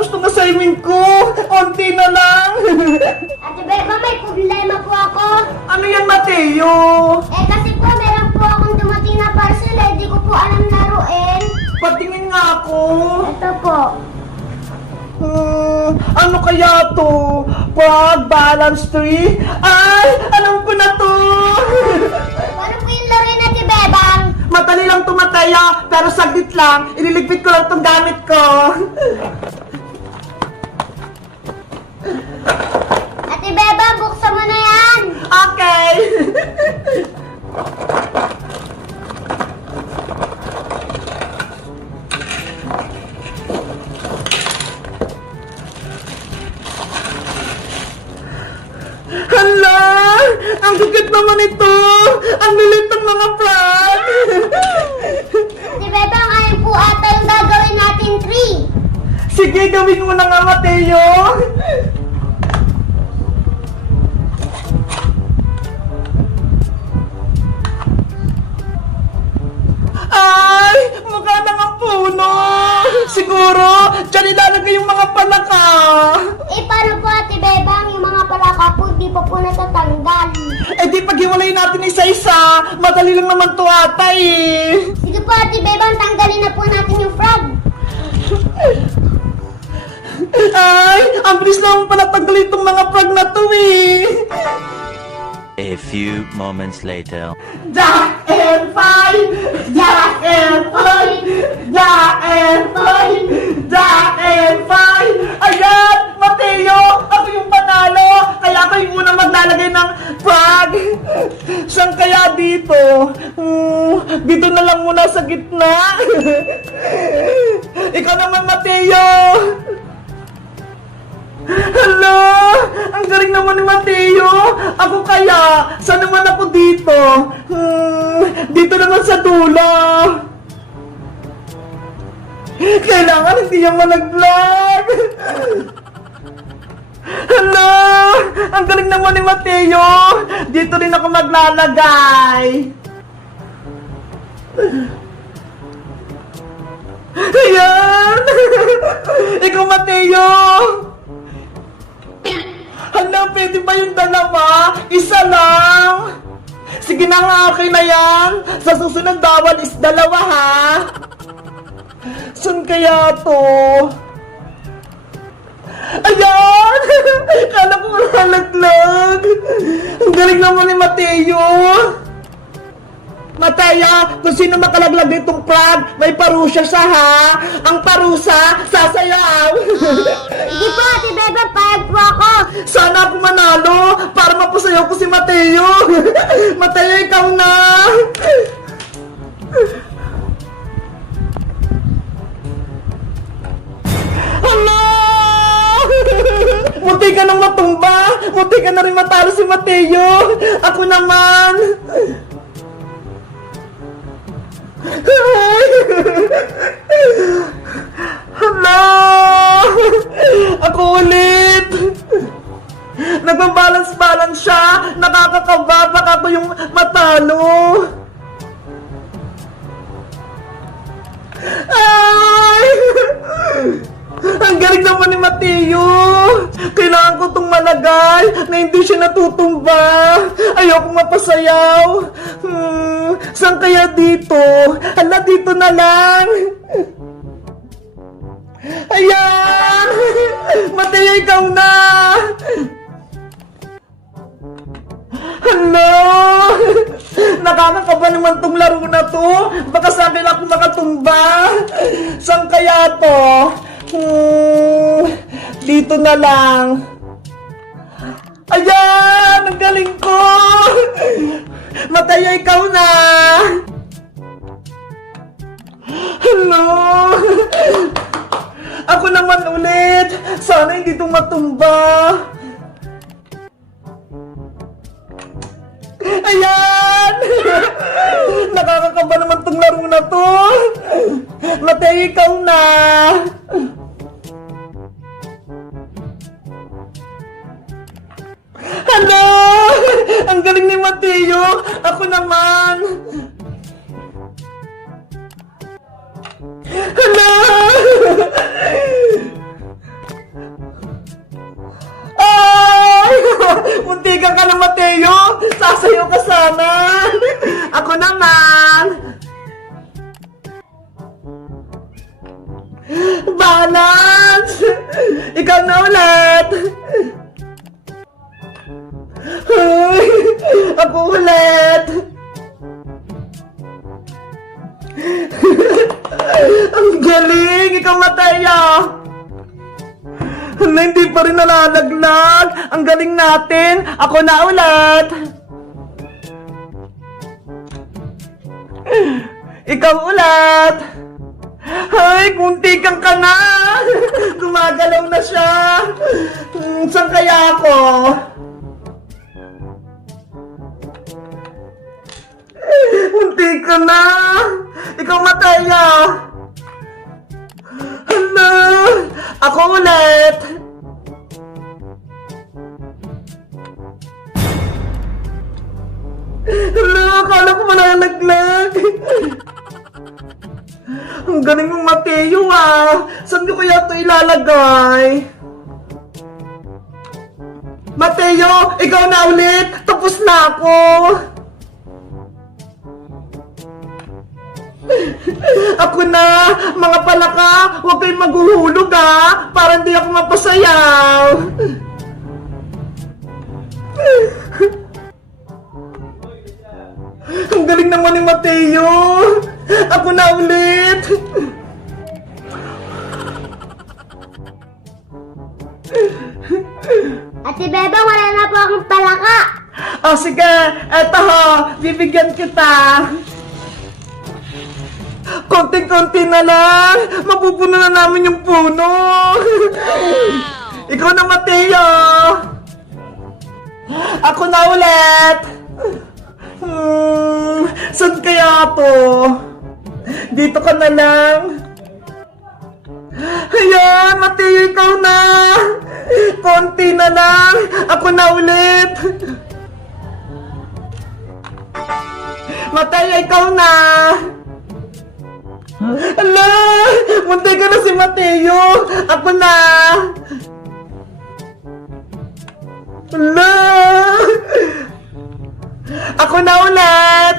natapos tong assignment ko. Konti na lang. Ate Beba, may problema po ako. Ano yan, Mateo? Kasi po, meron po akong dumating na parcel di ko po alam laruin. Patingin nga ako. Ito po. Ano kaya to? Pag balance tree? Ay, alam ko na to. Ano po yung laruin, Ate Bebang? Madali lang to, Mateo, pero saglit lang. Ililigpit ko lang tong gamit ko. Ate Beba, buksan mo na yan. Okay. Hala! Ang gagit naman ito! Ang lilit ng mga plant! Ate Bebang, ayun po ata yung gagawin natin tree. Sige, gawin mo na nga, Mateo! Ay! Mukha na nga puno! Siguro, dyan ilalagay yung mga palaka! Paano po, Ate Bebang, yung mga palaka po, di pa po natatanggal. Di paghiwalay natin isa-isa, madali lang naman to ata eh! Sige po, Ate Bebang, tanggalin na po natin yung frog. Ay! Ang bilis naman pala tanggalin itong mga frog na to eh! A few moments later. Jack and Fine! Jack and Fine! Jack and Fine! Jack and Fine! Ayan! Mateo! Ako yung panalo! Kaya ako yung unang maglalagay ng frog! Saan kaya dito? Dito na lang muna sa gitna! Ikaw naman, Mateo! Hala! Ang galing naman ni Mateo! Ako kaya? Saan naman ako dito? Dito naman sa dulo! Kailangan hindi yan malaglag! Hala! Ang galing naman ni Mateo! Dito rin ako maglalagay! Ayan! Ikaw, Mateo! Hala, pwede ba yung dalawa? Isa lang! Sige na nga, okay na yan! Sa susunod bawal is dalawa, ha? Saan kaya to? Ayan! Kala ko malalaglag! Ang galing naman ni Mateo! Mateo, kung sino makalaglag ditong frog, may parusa siya, ha? Ang parusa, sasayaw! Sige po, Ate Beba, payag po ako. Sana ako manalo para mapasayaw ko si Mateo. Mateo, ikaw na. Hala! Munti ka nang matumba. Munti ka na rin matalo si Mateo. Ako naman. Hala! Ako ulit! Nagbabalance-balance siya! Nakakakaba! Baka ako yung matalo! Ay! Ang galing naman ni Mateo! Kailangan ko itong malagay na hindi siya natutumba! Ayoko mapasayaw! Saan kaya dito? Hala, dito na lang! Ayan! Mateo, ikaw na! Hala! Nakakakaba naman tong laro na to! Baka sa akin ako makatumba! Saan kaya to? Dito na lang! Ayan! Ang galing ko! Mateo, ikaw na! Hello! Ako naman ulit! Sana hindi itong matumba! Ayan! Nakakakaba naman itong laro na to! Mateo, ikaw na! Hello! Ang galing ni Mateo! Ako naman! Hello! Balance! Ikaw na ulit! Ay, ako ulit! Ang galing! Ikaw, Mateo! Hala, hindi pa rin nalalaglag! Ang galing natin! Ako na ulit! Ikaw ulit! Ay, muntikan ka na! Gumagalaw na siya! Saan kaya ako? Muntikan na! Ikaw, Mateo! Hala! Ako ulit! Hala! Akala ko malalaglag! Ang galing mong Mateo ah! Saan ko kaya ito ilalagay? Mateo! Ikaw na ulit! Tapos na ako! Ako na! Mga palaka! Huwag kayong maghuhulog ah! Para hindi ako mapasayaw! Ang galing naman ni Mateo! Ako na ulit! Ate Bebang, wala na po akong palaka. O sige, eto ho, bibigyan kita. Konting-konti na lang, mapupuno na namin yung puno. Ikaw na, Mateo. Ako na ulit. Saan kaya to? Dito ka na lang. Ayan, Mateo, ikaw na. Konti na lang. Ako na ulit. Mateo, ikaw na. Ala, muntay ka na si Mateo. Ako na. Ala. Ako na ulit.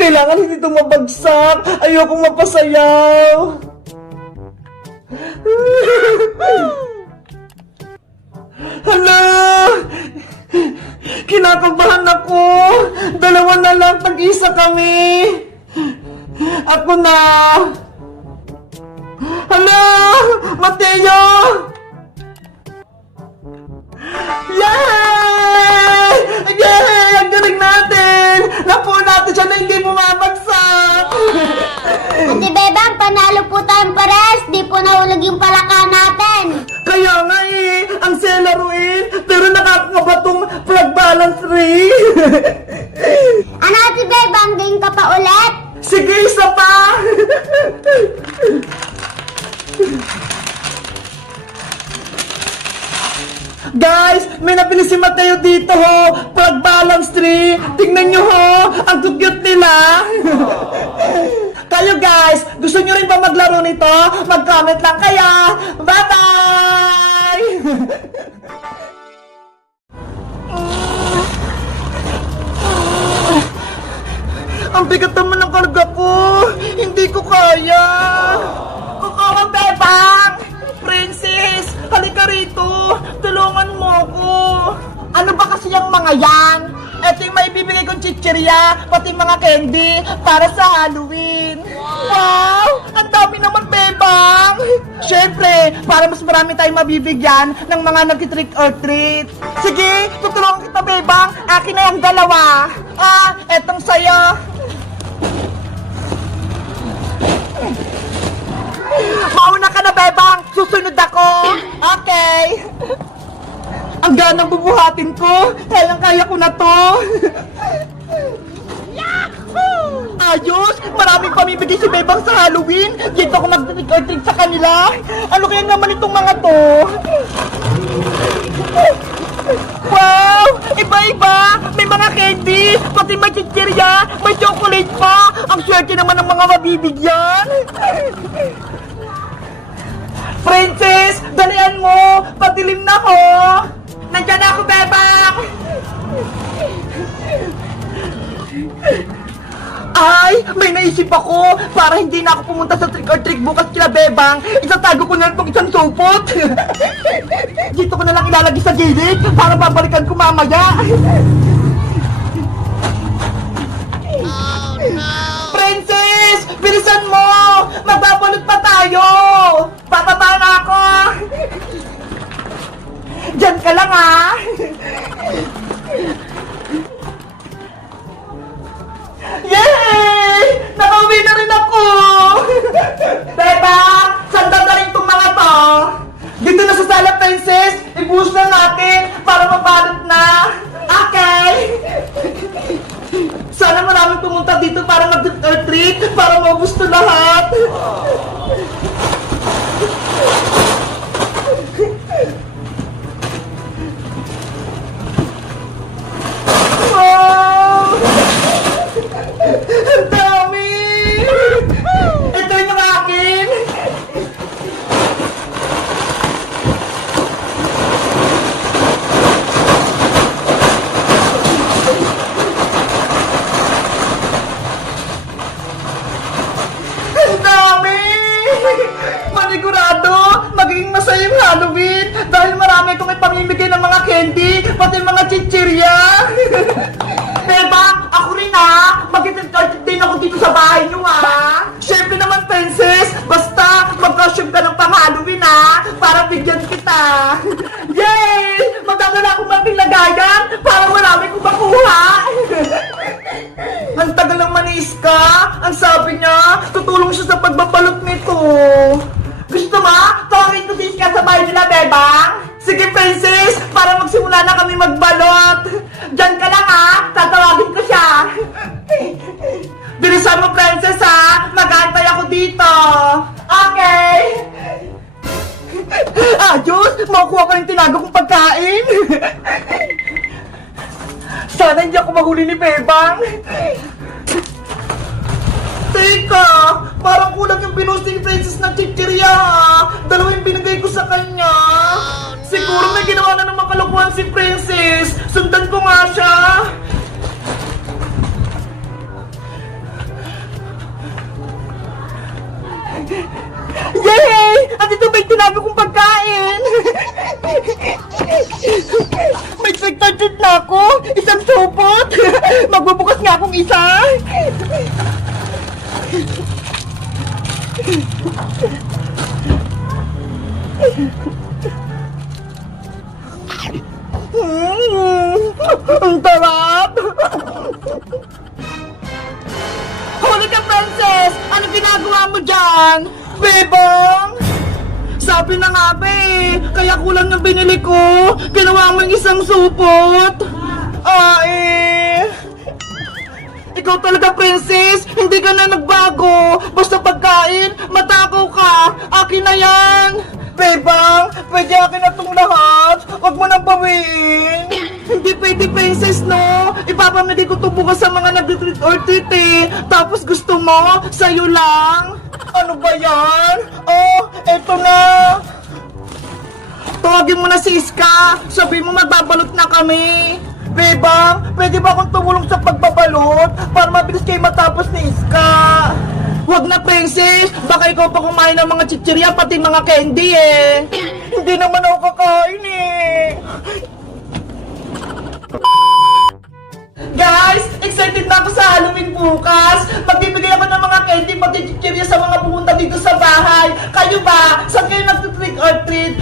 Kailangan hindi ito mabagsak. Ayokong mapasayaw. Hala! Kinakabahan ako. Dalawa na lang, tag-isa kami. Ako na. Hala! Mateo! Yay! Yay! Ang galing natin! Napuo natin siya na hindi bumabagsak! Ate Bebang, panalo po tayong pares. Di po nahulog yung palaka natin. Kaya nga eh, ang selaruin, pero nakakaba tong plug balance ring. Ano, Ate Bebang, game ka pa ulit? Sige, isa pa! Guys, may napili si Mateo dito ho, plug balance tree. Tingnan nyo ho, ang cute nila. Kayo guys, gusto nyo rin ba maglaro nito? Mag-comment lang kaya. Bye-bye! Ang bigat naman ng karga ko. Hindi ko kaya. Kukawa, Bebang! Princess! Halika rito! Tulungan mo ako! Ano ba kasi yung mga yan? Ito yung maibibigay kong chichirya, pati mga candy, para sa Halloween. Wow! Ang dami naman, Bebang! Siyempre, para mas marami tayong mabibigyan ng mga nag-trick or treat. Sige, tutulungan kita, Bebang. Akin na yung dalawa. Etong sayo. Mauna ka na, Bebang! Susunod ako! Okay! Ang ganang bubuhatin ko! Kaya ko na to! Yahoo! Ayos! Maraming pamibigay si Bebang sa Halloween! Dito ako mag-trick or treat sa kanila! Ano kaya naman itong mga to? Wow! Iba-iba! May mga candy! Pati may chichirya! May chocolate pa! Ang swerte naman ng mga mabibigyan! Princess! Dalian mo! Padilim na ho! Nandiyan ako, Bebang! Ay, may naisip ako. Para hindi na ako pumunta sa trick or treat bukas kila Bebang, itatago ko na lang itong isang supot. Dito ko na lang ilalagay sa gilid para babalikan ko mamaya. Princess! Bilisan mo! Magbabalot pa tayo! Bababa na ako! Diyan ka lang, ha? Yay! Nakauwi na rin ako! Beba! Saan dadalhin tong mga to? Dito na sa sala, Princess! Ibuhos na natin para mabalot na! Okay! Sana maraming pumunta dito para mag-trick or treat para maubos to lahat! Wow! Ang dami! Ito yung mga akin! Ang dami! Manigurado, magiging masaya yung Halloween dahil marami kong ipamimigay ng mga candy, pati mga chichirya! Beba, ako rin ha! Mag-trick din ako dito sa bahay nyo ha! Siyempre naman, Princess! Basta mag-costume ka ng pang-Halloween ha! Para bigyan kita! Yay! Magdadala akong mabing lagayan para marami kong makuha! Ang tagal ng manis ka! Ang sabi niya, tutulong siya sa pagbabalot nito! Gusto mo? Tawagin ko si Iska sa bahay nila, Bebang! Sige, Princess! Para magsimula na kami magbalot! Diyan ka lang, ha! Tatawagin ko siya! Bilisan mo, Princess, ha! Mag-aantay ako dito! Okay! Diyos! Makukuha ko yung tinago kong pagkain! Sana hindi ako mahuli ni Bebang! Teka! Parang kulang yung binusing Princess ng chichirya, ha? Dalawa yung binigay ko sa kanya! Siguro may ginawa na ng makalukuhan si Princess! Sundan ko nga siya! Yay! Andito ba yung tinabi kong pagkain? May trick-or-treat na ako! Isang supot! Magbubukas nga akong isa! Ang tarap! Huli ka, Princess! Ano ginagawa mo dyan? Bebang! Sabi na nga ba kaya kulang yung binili ko. Ginawa mo yung isang supot. Ikaw talaga, Princess! Hindi ka na nagbago! Basta pagkain, matakaw ka! Akin na yan! Bebang, pwede akin na itong lahat! Huwag mo nang bawiin! Hindi pwede, Princess, no? Ipapamili ko ito bukas sa mga nag-trick or treat Tapos gusto mo, sa'yo lang! Ano ba yan? Oh, eto na! Tawagin mo na si Iska! Sabihin mo magbabalot na kami! Bebang, pwede ba akong tumulong sa pagbabalot para mabilis kayo matapos ni Iska? Huwag na, Princess! Baka ikaw pa kumain ng mga chichirya pati mga candy Hindi naman ako kakain Guys, excited na ako sa Halloween bukas! Magbibigay ako ng mga candy pati chichirya sa mga pumunta dito sa bahay! Kayo ba? Saan kayo nag-trick or treat?